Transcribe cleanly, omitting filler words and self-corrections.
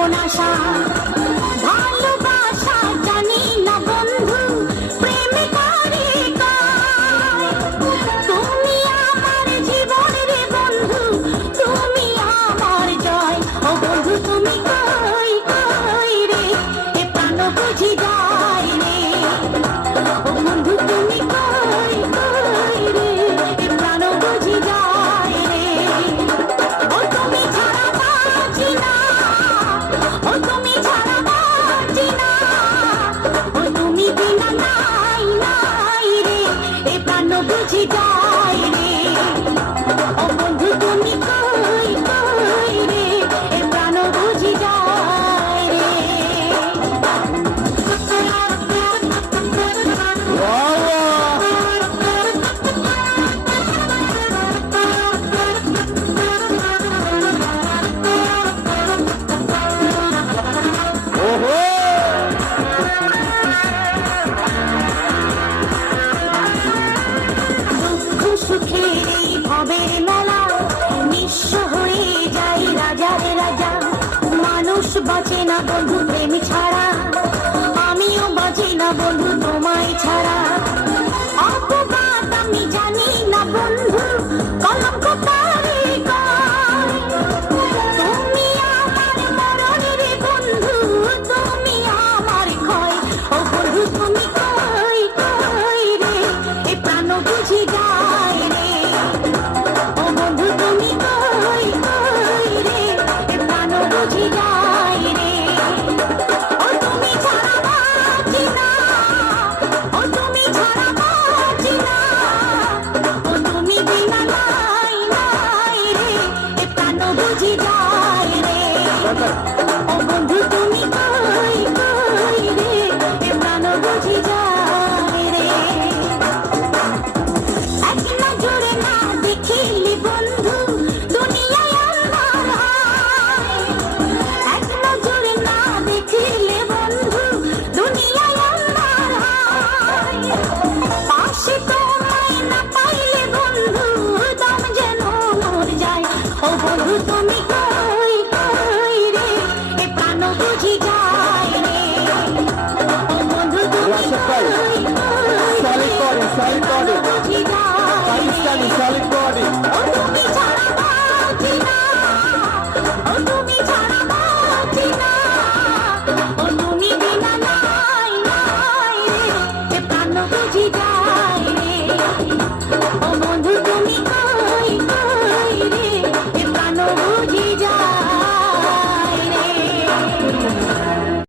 জীবন আশা ভালোবাসা জানি না বন্ধু প্রেমে করে কার। তুমি আমার জীবন রে বন্ধু, তুমি আমার জয়। ও বন্ধু তুমি কই কই রে, এ প্রাণ বুঝি যায় রে। ও বন্ধু তুমি কই কই রে, এ প্রাণ বুঝি যায় রে। ও তুমি ছাড়া বাঁচি না, ও তুমি ছাড়া বাঁচি না, ও তুমি বিনা নাই নাই রে, এ প্রাণ বুঝি যায় রে। ও বন্ধু তুমি কই কই রে, এ প্রাণ বুঝি যায় রে। দুঃখ সুখের এই ভবের মেলা নিঃস্ব হয়ে যায় রাজার রাজা। মানুষ বাঁচে না বন্ধু প্রেম ছাড়া, আমিও বাঁচি না বন্ধু তোমায় ছাড়া। অপবাদ আমি জানি না বন্ধু, কলঙ্ক কারে গায়। তুমি আমার মরণ রে বন্ধু, তুমি আমার ক্ষয়। ও বন্ধু তুমি কই কই রে, এ প্রাণ বুঝি যায় রে। ও বন্ধু তুমি কই কই রে, এ প্রাণ বুঝি যায় রে। ও তুমি ছাড়া বাঁচি না, ও তুমি ছাড়া বাঁচি না, ও তুমি বিনা নাই নাই রে, এ প্রাণ বুঝি যায় রে। ও বন্ধু তুমি কই কই রে, এ প্রাণ বুঝি যায় রে। এক নজরে না দেখিলি বন্ধু দুনিয়ায় আন্ধার হয়। এক নজরে না দেখিলে বন্ধু দুনিয়ায় আন্ধার হয়। পাশে তোমায় না পাইলে বন্ধু দম যেন মর যায়। ও বন্ধু তুমি কই কই রে, এ প্রাণ বুঝি যায় রে। ও বন্ধু তুমি রাশেদ ভাই, কই কই রে, solid body, এ প্রাণ বুঝি যায় রে। Pakistani solid body। ও তুমি ছাড়া বাঁচি না, ও তুমি ছাড়া বাঁচি না, ও তুমি বিনা নাই নাই রে, এ প্রাণ বুঝি যায় রে। ও বন্ধু তুমি